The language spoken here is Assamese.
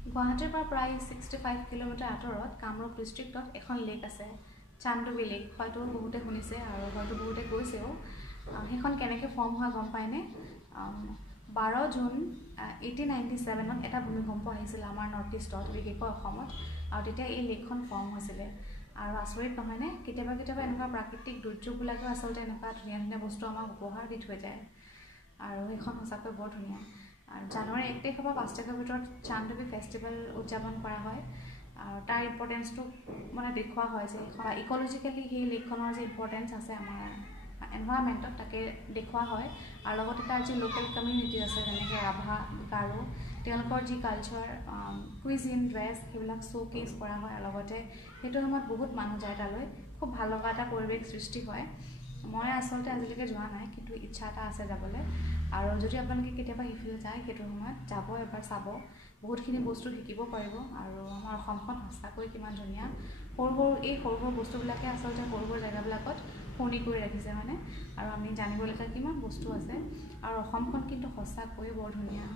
গুৱাহাটীৰ পৰা প্ৰায় 65 কিলোমিটাৰ আঁতৰত কামৰূপ ডিষ্ট্ৰিক্টত এখন লেক আছে, চান্দুবি লেক। হয়তো বহুতে শুনিছে আৰু হয়তো বহুতে গৈছেও। সেইখন কেনেকৈ ফৰ্ম হয় গম পায়নে? 12 জুন 1897ত এটা ভূমিকম্প আহিছিল আমাৰ নৰ্থ ইষ্টত, বিশেষকৈ অসমত, আৰু তেতিয়া এই লেকখন ফৰ্ম হৈছিলে। আৰু আচৰিত নহয়নে? কেতিয়াবা কেতিয়াবা এনেকুৱা প্ৰাকৃতিক দুৰ্যোগবিলাকেও আচলতে এনেকুৱা ধুনীয়া ধুনীয়া বস্তু আমাক উপহাৰ দি থৈ যায়, আৰু সেইখন সঁচাকৈ বৰ ধুনীয়া। আৰু জানুৱাৰী 1 তাৰিখৰ পৰা 5 তাৰিখৰ ভিতৰত চান্দুবি ফেষ্টিভেল উদযাপন কৰা হয়। আৰু তাৰ ইম্পৰ্টেঞ্চটো মানে দেখুওৱা হয় যে ইক'লজিকেলি সেই লেকখনৰ যে ইম্পৰ্টেঞ্চ আছে আমাৰ এনভাইৰনমেণ্টত, তাকে দেখুওৱা হয়। আৰু লগতে তাৰ যি লোকেল কমিউনিটি আছে, যেনেকৈ ৰাভা, গাৰো, তেওঁলোকৰ যি কালচাৰ, কুইজিন, ড্ৰেছ, সেইবিলাক শ্ব'কেজ কৰা হয়। আৰু লগতে সেইটো সময়ত বহুত মানুহ যায় তালৈ, খুব ভাল লগা এটা পৰিৱেশ সৃষ্টি হয়। মই আচলতে আজিলৈকে যোৱা নাই, কিন্তু ইচ্ছা এটা আছে যাবলৈ। আৰু যদি আপোনালোকে কেতিয়াবা সিফালে যায় সেইটো সময়ত যাব, এবাৰ চাব, বহুতখিনি বস্তু শিকিব পাৰিব। আৰু আমাৰ অসমখন সঁচাকৈ কিমান ধুনীয়া। এই সৰু সৰু বস্তুবিলাকে আচলতে সৰু সৰু জেগাবিলাকত শুৱনি কৰি ৰাখিছে মানে, আৰু আমি জানিবলগীয়া কিমান বস্তু আছে। আৰু অসমখন কিন্তু সঁচাকৈয়ে বৰ ধুনীয়া।